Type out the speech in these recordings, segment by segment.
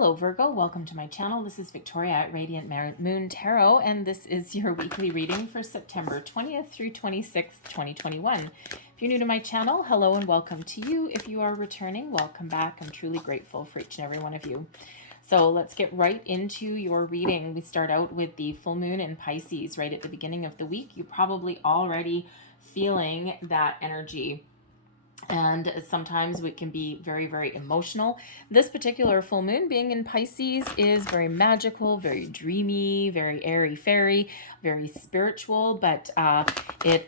Hello Virgo, welcome to my channel. This is Victoria at Radiant Moon Tarot, and this is your weekly reading for September 20th through 26th, 2021. If you're new to my channel, hello and welcome to you. If you are returning, welcome back. I'm truly grateful for each and every one of you. So let's get right into your reading. We start out with the full moon in Pisces right at the beginning of the week. You're probably already feeling that energy. And sometimes it can be very, very emotional. This particular full moon being in Pisces is very magical, very dreamy, very airy-fairy, very spiritual, but it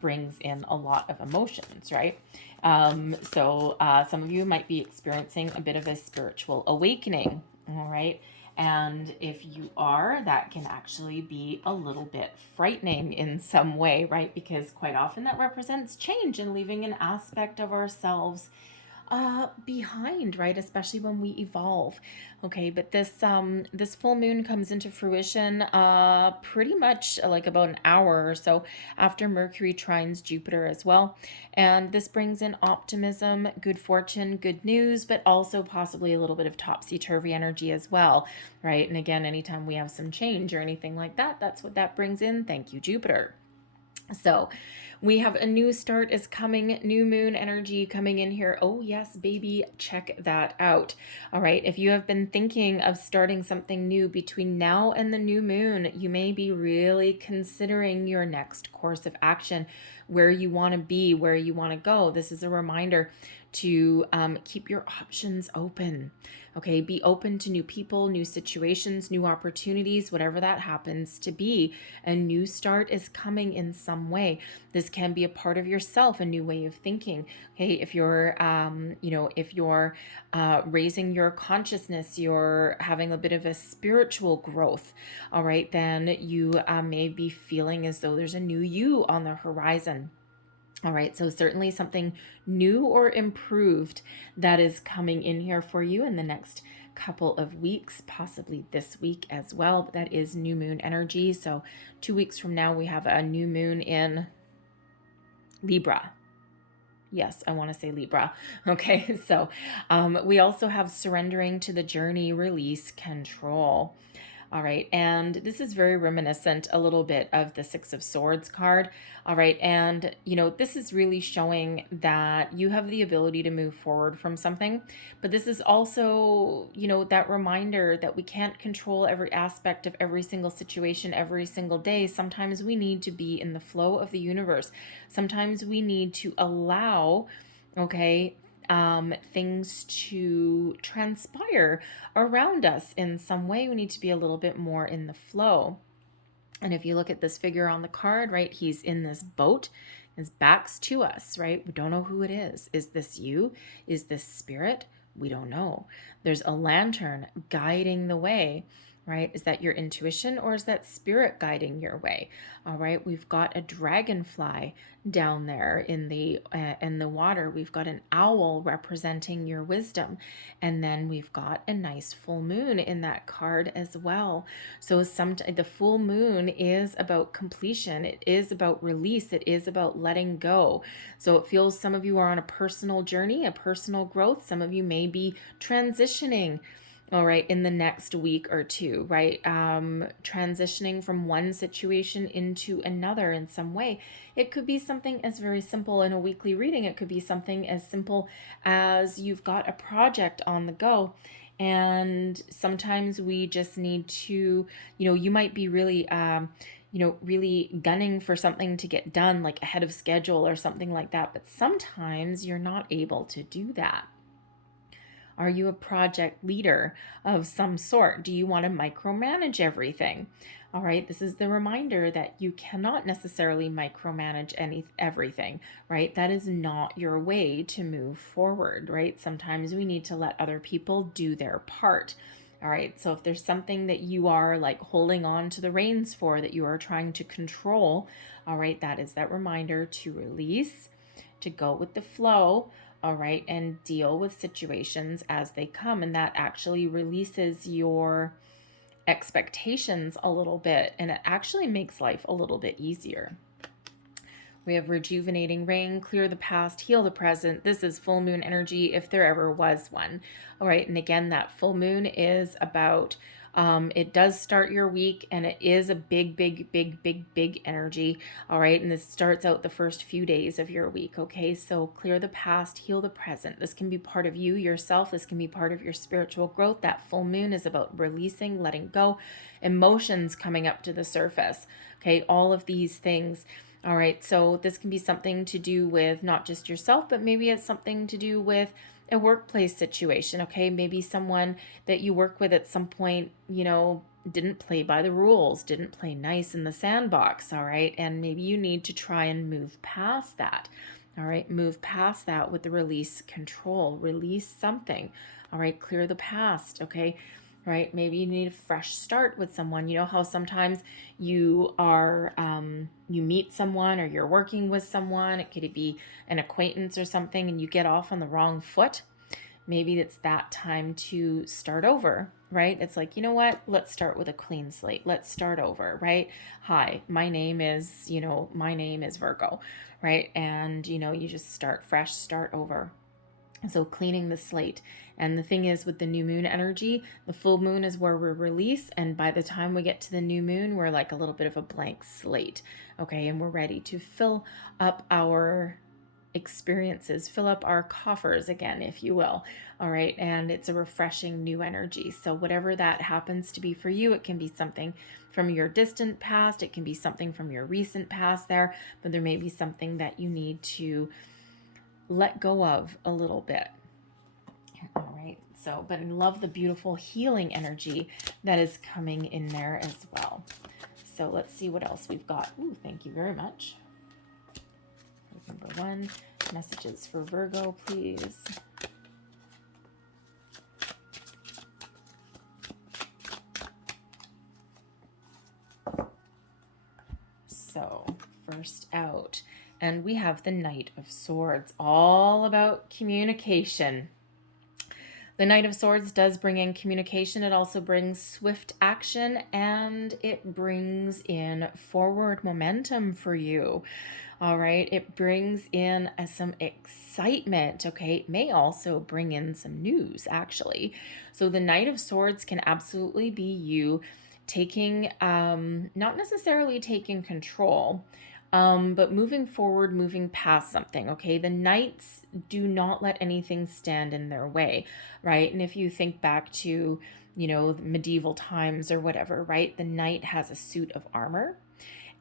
brings in a lot of emotions, right? Some of you might be experiencing a bit of a spiritual awakening, all right? And if you are, that can actually be a little bit frightening in some way, right? Because quite often that represents change and leaving an aspect of ourselves behind, right? Especially when we evolve. Okay, but this full moon comes into fruition pretty much like about an hour or so after Mercury trines Jupiter as well. And this brings in optimism, good fortune, good news, but also possibly a little bit of topsy-turvy energy as well, right? And again, anytime we have some change or anything like that, that's what that brings in. Thank you, Jupiter. So we have a new start is coming, new moon energy coming in here. Oh yes, baby, check that out. All right, if you have been thinking of starting something new between now and the new moon, you may be really considering your next course of action, where you want to be, where you want to go. This is a reminder to keep your options open. Okay, be open to new people, new situations, new opportunities, whatever that happens to be. A new start is coming in some way. This can be a part of yourself, a new way of thinking. Okay, if you're, raising your consciousness, you're having a bit of a spiritual growth. All right, then you may be feeling as though there's a new you on the horizon. All right, so certainly something new or improved that is coming in here for you in the next couple of weeks, possibly this week as well. But that is new moon energy. So 2 weeks from now, we have a new moon in Libra. Yes, I want to say Libra. Okay, so we also have surrendering to the journey, release, control. All right, and this is very reminiscent a little bit of the Six of Swords card. All right, and this is really showing that you have the ability to move forward from something, but this is also, that reminder that we can't control every aspect of every single situation every single day. Sometimes we need to be in the flow of the universe. Sometimes we need to allow, okay, things to transpire around us in some way. We need to be a little bit more in the flow. And if you look at this figure on the card, right, he's in this boat, his back's to us, right? We don't know who it is. Is this you? Is this spirit? We don't know. There's a lantern guiding the way, right? Is that your intuition or is that spirit guiding your way? All right, we've got a dragonfly down there in the water. We've got an owl representing your wisdom, and then we've got a nice full moon in that card as well. So the full moon is about completion. It is about release. It is about letting go. So it feels some of you are on a personal journey, a personal growth. Some of you may be transitioning, all right, in the next week or two, right? Transitioning from one situation into another in some way. It could be something as very simple in a weekly reading. It could be something as simple as you've got a project on the go. And sometimes we just need to, you might be really, really gunning for something to get done, like ahead of schedule or something like that. But sometimes you're not able to do that. Are you a project leader of some sort? Do you want to micromanage everything? All right, this is the reminder that you cannot necessarily micromanage everything, right? That is not your way to move forward, right? Sometimes we need to let other people do their part. All right, so if there's something that you are like holding on to the reins for, that you are trying to control, all right, that is that reminder to release, to go with the flow, all right, and deal with situations as they come. And that actually releases your expectations a little bit, and it actually makes life a little bit easier. We have rejuvenating rain, clear the past, heal the present. This is full moon energy if there ever was one. All right. And again, that full moon is about, it does start your week, and it is a big, big, big, big, big energy. All right. And this starts out the first few days of your week. Okay. So clear the past, heal the present. This can be part of you yourself. This can be part of your spiritual growth. That full moon is about releasing, letting go, emotions coming up to the surface. Okay. All of these things. All right, so this can be something to do with not just yourself, but maybe it's something to do with a workplace situation, okay? Maybe someone that you work with at some point, didn't play by the rules, didn't play nice in the sandbox, all right? And maybe you need to try and move past that, all right? Move past that with the release control, release something, all right? Clear the past, okay? Right? Maybe you need a fresh start with someone. You know how sometimes you are, you meet someone or you're working with someone. It could be an acquaintance or something, and you get off on the wrong foot. Maybe it's that time to start over, right? It's like, you know what? Let's start with a clean slate. Let's start over, right? Hi, my name is Virgo, right? And, you just start fresh, start over. So cleaning the slate. And the thing is, with the new moon energy, the full moon is where we release. And by the time we get to the new moon, we're like a little bit of a blank slate. Okay. And we're ready to fill up our experiences, fill up our coffers again, if you will. All right. And it's a refreshing new energy. So whatever that happens to be for you, it can be something from your distant past. It can be something from your recent past there, but there may be something that you need to let go of a little bit. All right. So, but I love the beautiful healing energy that is coming in there as well. So let's see what else we've got. Ooh, thank you very much. Number 1, messages for Virgo, please. So first out, and we have the Knight of Swords, all about communication. The Knight of Swords does bring in communication. It also brings swift action, and it brings in forward momentum for you. All right. It brings in some excitement. Okay. It may also bring in some news, actually. So the Knight of Swords can absolutely be you taking, not necessarily taking control, but moving forward, moving past something. Okay. The knights do not let anything stand in their way, right? And if you think back to, medieval times or whatever, right? The knight has a suit of armor.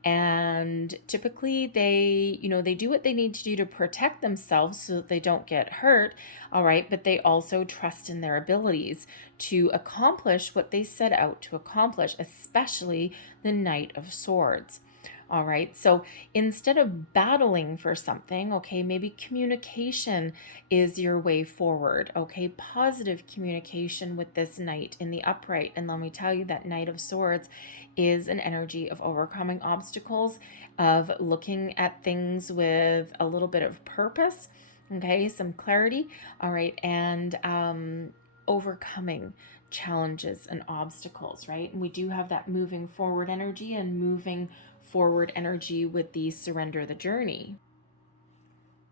And typically they do what they need to do to protect themselves so that they don't get hurt. All right. But they also trust in their abilities to accomplish what they set out to accomplish, especially the Knight of Swords. All right. So instead of battling for something, okay, maybe communication is your way forward. Okay. Positive communication with this knight in the upright. And let me tell you that Knight of Swords is an energy of overcoming obstacles, of looking at things with a little bit of purpose. Okay. Some clarity. All right. And overcoming challenges and obstacles, right? And we do have that moving forward energy and moving forward energy with the surrender the journey.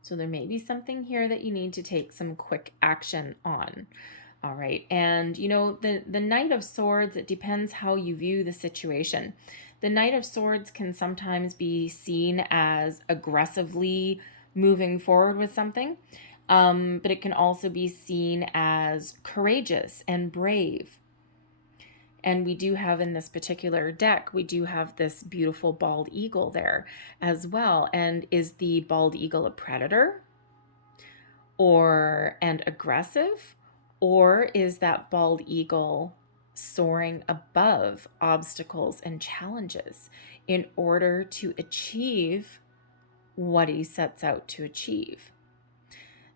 So there may be something here that you need to take some quick action on. All right. And the Knight of Swords, it depends how you view the situation. The Knight of Swords can sometimes be seen as aggressively moving forward with something. But it can also be seen as courageous and brave. And we do have in this particular deck, we do have this beautiful bald eagle there as well. And is the bald eagle a predator and aggressive? Or is that bald eagle soaring above obstacles and challenges in order to achieve what he sets out to achieve?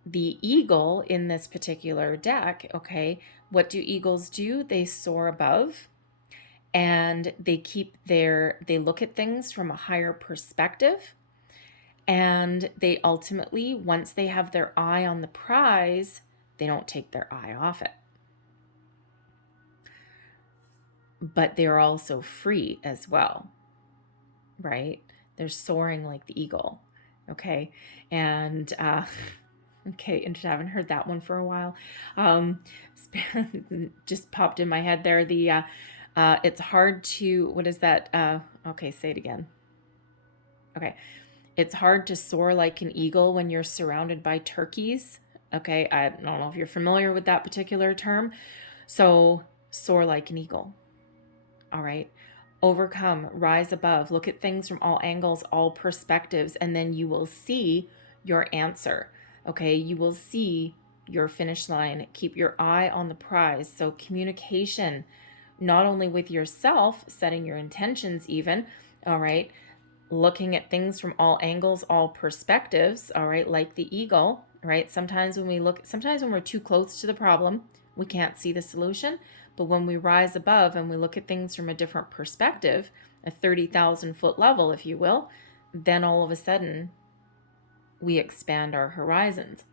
The eagle in this particular deck, okay, what do eagles do? They soar above, and they look at things from a higher perspective, and they ultimately, once they have their eye on the prize, they don't take their eye off it. But they're also free as well, right? They're soaring like the eagle. Okay. And, okay, interesting. I haven't heard that one for a while. Um, just popped in my head there. It's hard to, what is that? Okay, say it again. Okay. It's hard to soar like an eagle when you're surrounded by turkeys. Okay. I don't know if you're familiar with that particular term. So, soar like an eagle. All right. Overcome, rise above, look at things from all angles, all perspectives, and then you will see your answer. Okay. You will see your finish line. Keep your eye on the prize. So, communication, not only with yourself, setting your intentions, even. All right. Looking at things from all angles, all perspectives. All right. Like the eagle, right? Sometimes when we're too close to the problem, we can't see the solution. But when we rise above and we look at things from a different perspective, a 30,000 foot level, if you will, then all of a sudden we expand our horizons.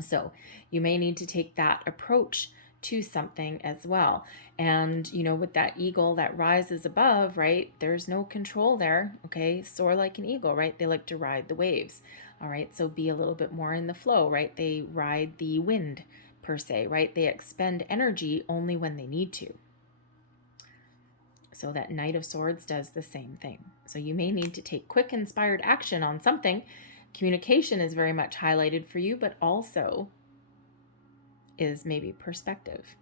So you may need to take that approach to something as well. And, with that eagle that rises above, right, there's no control there. Okay. Soar like an eagle, right? They like to ride the waves. All right. So be a little bit more in the flow, right? They ride the wind per se, right? They expend energy only when they need to. So that Knight of Swords does the same thing. So you may need to take quick, inspired action on something. Communication is very much highlighted for you, but also is maybe perspective.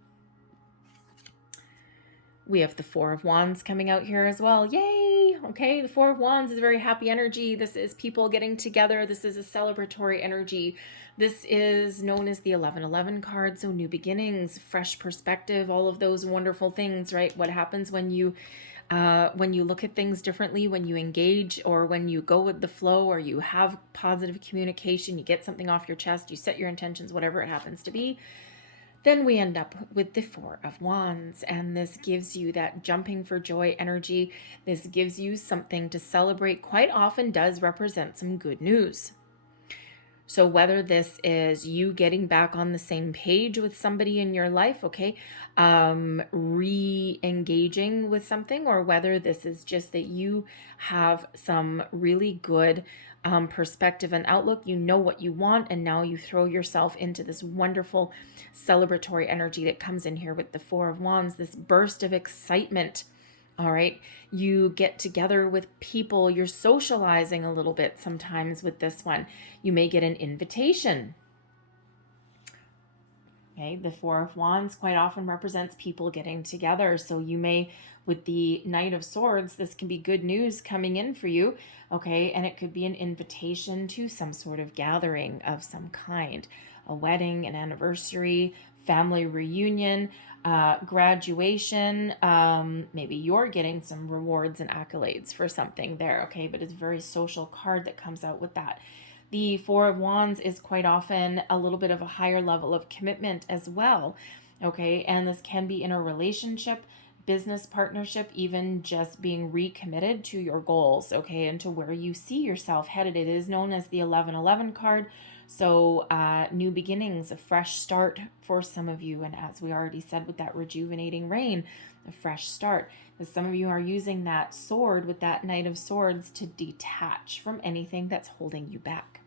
We have the Four of Wands coming out here as well. Yay! Okay, the Four of Wands is very happy energy. This is people getting together. This is a celebratory energy. This is known as the 1111 card, so new beginnings, fresh perspective, all of those wonderful things, right? What happens when you look at things differently, when you engage, or when you go with the flow, or you have positive communication, you get something off your chest, you set your intentions, whatever it happens to be, then we end up with the Four of Wands, and this gives you that jumping for joy energy. This gives you something to celebrate. Quite often does represent some good news. So whether this is you getting back on the same page with somebody in your life, okay, re-engaging with something, or whether this is just that you have some really good perspective and outlook, you know what you want, and now you throw yourself into this wonderful celebratory energy that comes in here with the Four of Wands, this burst of excitement. All right. You get together with people. You're socializing a little bit sometimes with this one. You may get an invitation. Okay. The Four of Wands quite often represents people getting together. So you may, with the Knight of Swords, this can be good news coming in for you. Okay. And it could be an invitation to some sort of gathering of some kind, a wedding, an anniversary, family reunion, graduation. Maybe you're getting some rewards and accolades for something there. Okay. But it's a very social card that comes out with that. The Four of Wands is quite often a little bit of a higher level of commitment as well. Okay. And this can be in a relationship, business partnership, even just being recommitted to your goals. Okay. And to where you see yourself headed. It is known as the 1111 card. So new beginnings, a fresh start for some of you. And as we already said with that rejuvenating rain, a fresh start. As some of you are using that sword with that Knight of Swords to detach from anything that's holding you back.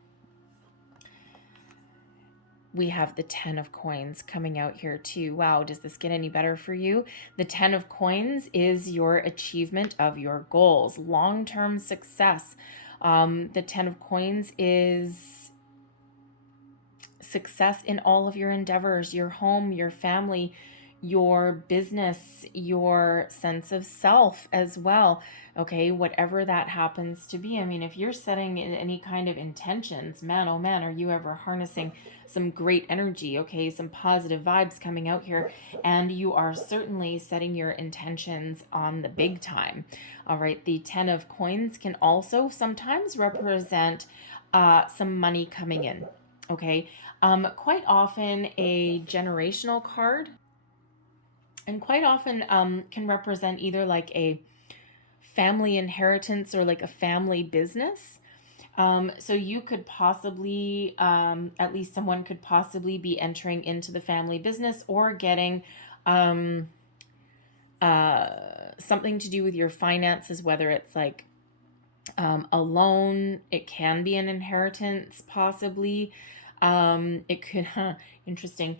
We have the 10 of Coins coming out here too. Wow, does this get any better for you? The 10 of Coins is your achievement of your goals, long-term success. The 10 of Coins is success in all of your endeavors, your home, your family, your business, your sense of self as well. Okay, whatever that happens to be. I mean, if you're setting any kind of intentions, man, oh man, are you ever harnessing some great energy, okay, some positive vibes coming out here, and you are certainly setting your intentions on the big time. All right, the 10 of Coins can also sometimes represent some money coming in. Okay, quite often a generational card, and quite often can represent either like a family inheritance or like a family business. So you could possibly, at least someone could possibly be entering into the family business or getting something to do with your finances, whether it's like Alone, it can be an inheritance, possibly. It could, interesting.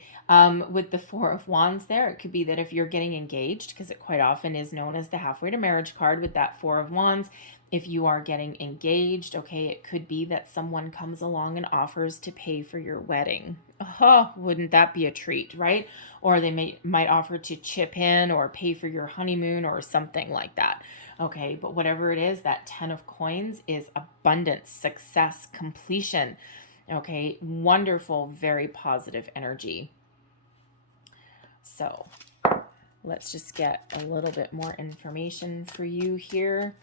With the Four of Wands there, it could be that if you're getting engaged, because it quite often is known as the halfway to marriage card with that Four of Wands. If you are getting engaged, okay, it could be that someone comes along and offers to pay for your wedding. Oh, wouldn't that be a treat, right? Or they might offer to chip in or pay for your honeymoon or something like that. Okay, but whatever it is, that 10 of coins is abundance, success, completion. Okay, wonderful, very positive energy. So let's just get a little bit more information for you here.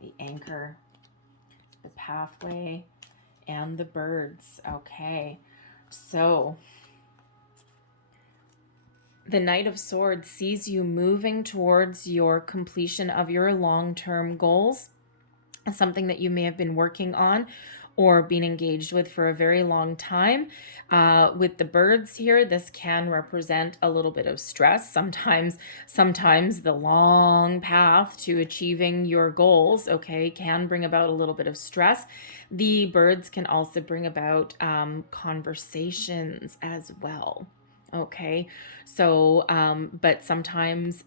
The anchor, the pathway, and the birds. Okay, so the Knight of Swords sees you moving towards your completion of your long-term goals, something that you may have been working on or been engaged with for a very long time. With the birds here, this can represent a little bit of stress. Sometimes the long path to achieving your goals, okay, can bring about a little bit of stress. The birds can also bring about conversations as well. Okay, so but sometimes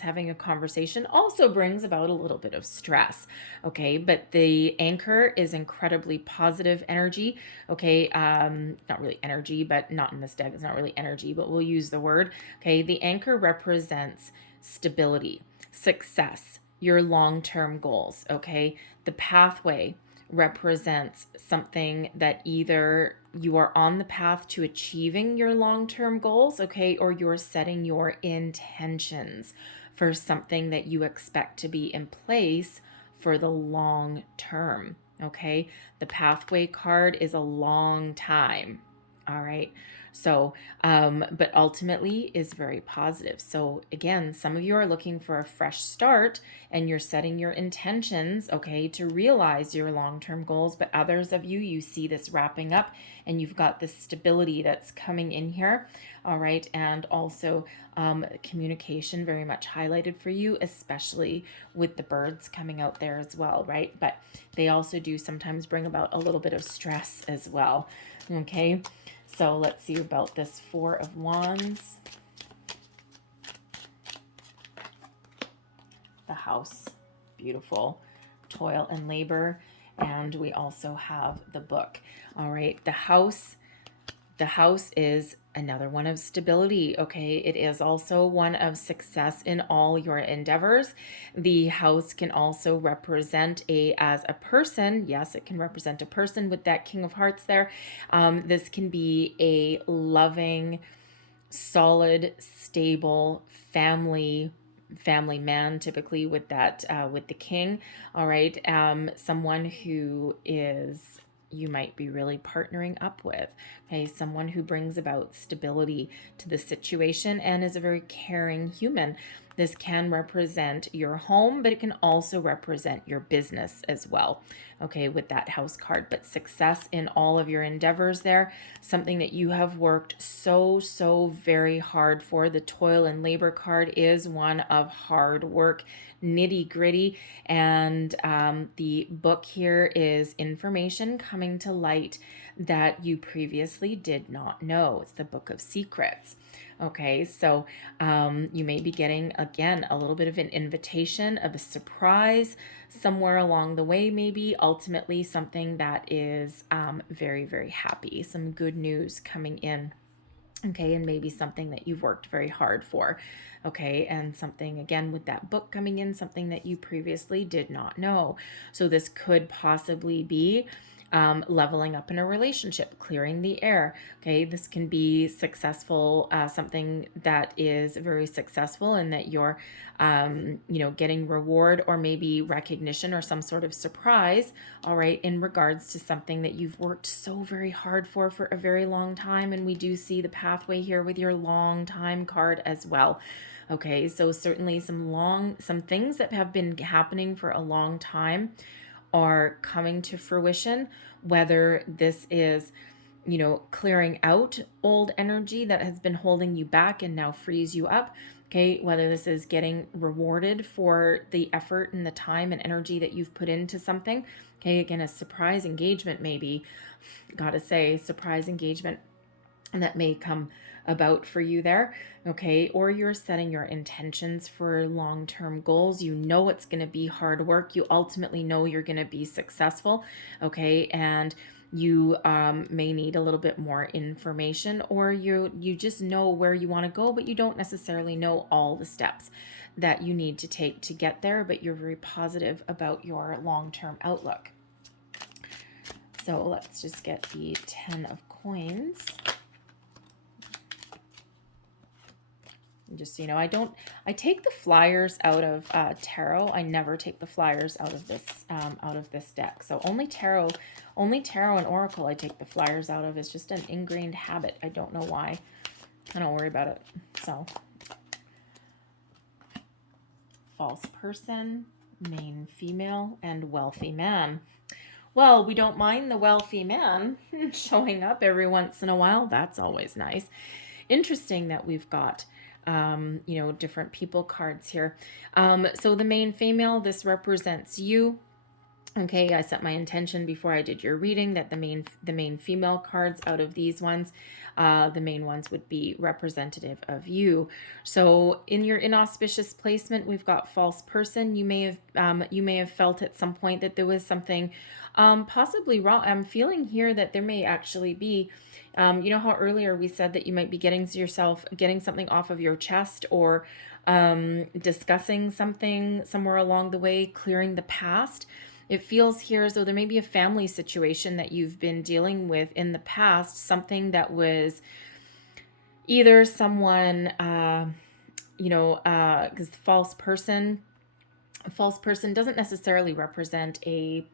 having a conversation also brings about a little bit of stress. Okay, but the anchor is incredibly positive energy. Okay, not really energy, but not in this deck, it's not really energy, but we'll use the word. Okay, the anchor represents stability, success, your long-term goals. Okay, the pathway represents something that either you are on the path to achieving your long-term goals, okay, or you're setting your intentions for something that you expect to be in place for the long term, okay? The pathway card is a long time, all right? So, but ultimately is very positive. So again, some of you are looking for a fresh start and you're setting your intentions, okay, to realize your long-term goals. But others of you, you see this wrapping up and you've got this stability that's coming in here, all right? And also communication very much highlighted for you, especially with the birds coming out there as well, right? But they also do sometimes bring about a little bit of stress as well, okay? So let's see about this Four of Wands. The House, beautiful, toil and labor. And we also have the Book. All right, the House is another one of stability, okay? It is also one of success in all your endeavors. The House can also represent as a person. Yes, it can represent a person with that King of Hearts there. This can be a loving, solid, stable family man, typically with that with the King. All right, someone who is you might be really partnering up with, okay? Someone who brings about stability to the situation and is a very caring human. This can represent your home, but it can also represent your business as well, okay, with that House card. But success in all of your endeavors there, something that you have worked so very hard for. The toil and labor card is one of hard work, nitty gritty. And the Book here is information coming to light that you previously did not know. It's the Book of Secrets. Okay, so you may be getting, again, a little bit of an invitation, of a surprise somewhere along the way, maybe ultimately something that is very happy, some good news coming in. Okay, and maybe something that you've worked very hard for. Okay, and something, again, with that book coming in, something that you previously did not know. So this could possibly be leveling up in a relationship, clearing the air. Okay, this can be successful, something that is very successful and that you're, getting reward or maybe recognition or some sort of surprise, all right, in regards to something that you've worked so very hard for a very long time. And we do see the pathway here with your long time card as well. Okay, so certainly some things that have been happening for a long time are coming to fruition, whether this is clearing out old energy that has been holding you back and now frees you up. Okay, whether this is getting rewarded for the effort and the time and energy that you've put into something. Okay, again, a surprise engagement, maybe, gotta say, surprise engagement that may come about for you there. Okay, or you're setting your intentions for long-term goals. You know it's going to be hard work. You ultimately know you're going to be successful. Okay, and you may need a little bit more information, or you just know where you want to go, but you don't necessarily know all the steps that you need to take to get there, but you're very positive about your long-term outlook. So let's just get the 10 of coins. Just so you know, I take the flyers out of tarot. I never take the flyers out of this deck. So only tarot and oracle I take the flyers out of. It's just an ingrained habit. I don't know why. I don't worry about it. So false person, main female, and wealthy man. Well, we don't mind the wealthy man showing up every once in a while. That's always nice. Interesting that we've got different people cards here. So the main female, this represents you. Okay, I set my intention before I did your reading that the main female cards out of these ones, the main ones would be representative of you. So in your inauspicious placement, we've got false person. You may have felt at some point that there was something possibly wrong. I'm feeling here that there may actually be, you know how earlier we said that you might be getting something off of your chest, or discussing something somewhere along the way, clearing the past. It feels here as though there may be a family situation that you've been dealing with in the past, something that was either someone, because false person doesn't necessarily represent a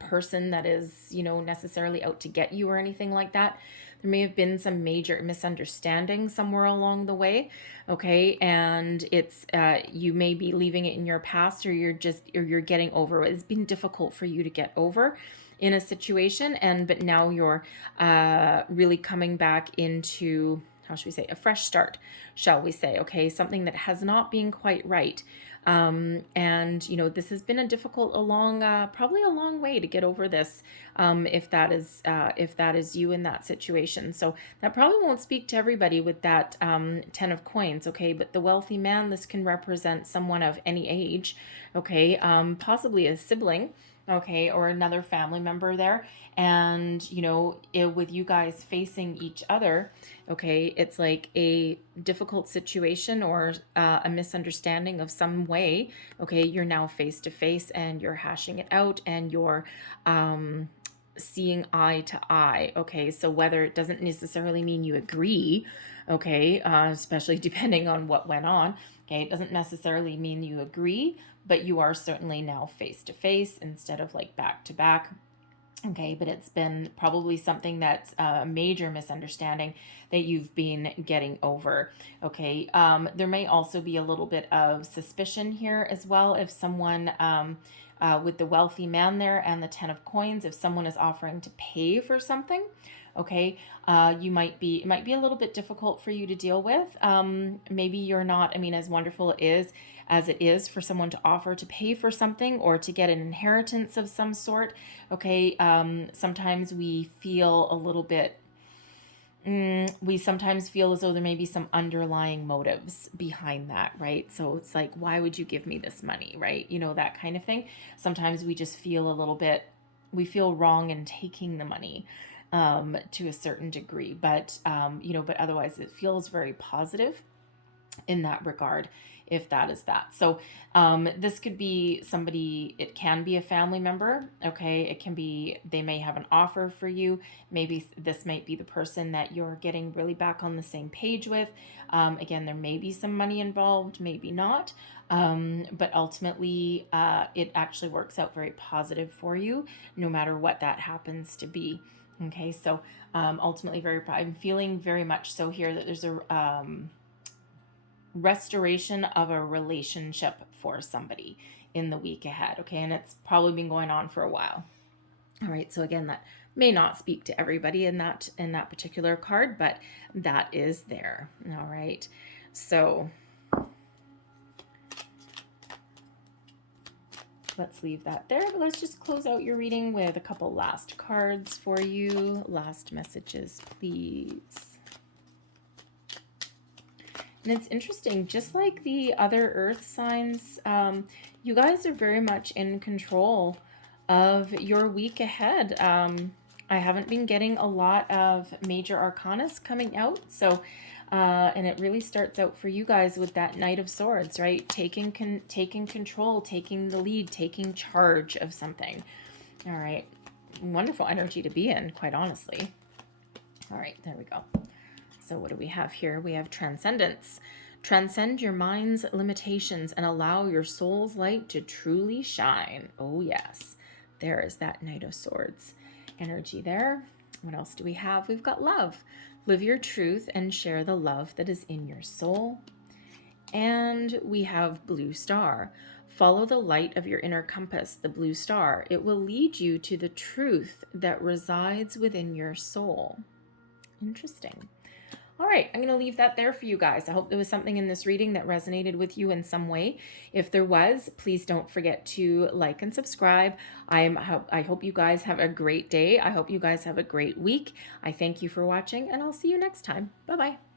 person that is, necessarily out to get you or anything like that. There may have been some major misunderstanding somewhere along the way. Okay, and it's you may be leaving it in your past, or you're getting over it. It's been difficult for you to get over in a situation, but now you're really coming back into, how should we say, a fresh start, shall we say? Okay, something that has not been quite right. And this has been a difficult, probably a long way to get over this, if that is you in that situation. So that probably won't speak to everybody with that 10 of coins. Okay, but the wealthy man, this can represent someone of any age. Okay, possibly a sibling. Okay, or another family member there. And with you guys facing each other, okay, it's like a difficult situation, or a misunderstanding of some way. Okay, you're now face to face and you're hashing it out, and you're seeing eye to eye. Okay, so whether it doesn't necessarily mean you agree, okay, especially depending on what went on. Okay, it doesn't necessarily mean you agree, but you are certainly now face to face instead of like back to back. Okay, but it's been probably something that's a major misunderstanding that you've been getting over. Okay, there may also be a little bit of suspicion here as well. If someone, with the wealthy man there and the 10 of coins, if someone is offering to pay for something, okay, it might be a little bit difficult for you to deal with. Maybe you're not, as wonderful as it is for someone to offer to pay for something or to get an inheritance of some sort. Okay, sometimes we feel a little bit, we sometimes feel as though there may be some underlying motives behind that, right? So it's like, why would you give me this money, right? That kind of thing. Sometimes we just feel a little bit, we feel wrong in taking the money to a certain degree, but otherwise it feels very positive in that regard, if that is that. So this could be somebody, it can be a family member. Okay, it can be, they may have an offer for you. Maybe this might be the person that you're getting really back on the same page with. Again, there may be some money involved, maybe not, but ultimately it actually works out very positive for you, no matter what that happens to be. Okay, so ultimately I'm feeling very much so here that there's a restoration of a relationship for somebody in the week ahead. Okay, and it's probably been going on for a while. All right, so again, that May not speak to everybody in that particular card, but that is there. All right. So let's leave that there. But let's just close out your reading with a couple last cards for you. Last messages, please. And it's interesting, just like the other earth signs, you guys are very much in control of your week ahead. I haven't been getting a lot of major arcanas coming out, so and it really starts out for you guys with that Knight of Swords, right? Taking control, taking the lead, taking charge of something. All right, wonderful energy to be in, quite honestly. All right, there we go. So what do we have here? We have transcendence. Transcend your mind's limitations and allow your soul's light to truly shine. Oh yes, there is that Knight of Swords energy there. What else do we have? We've got love. Live your truth and share the love that is in your soul. And we have blue star. Follow the light of your inner compass, the blue star. It will lead you to the truth that resides within your soul. Interesting. All right, I'm going to leave that there for you guys. I hope there was something in this reading that resonated with you in some way. If there was, please don't forget to like and subscribe. I hope you guys have a great day. I hope you guys have a great week. I thank you for watching, and I'll see you next time. Bye-bye.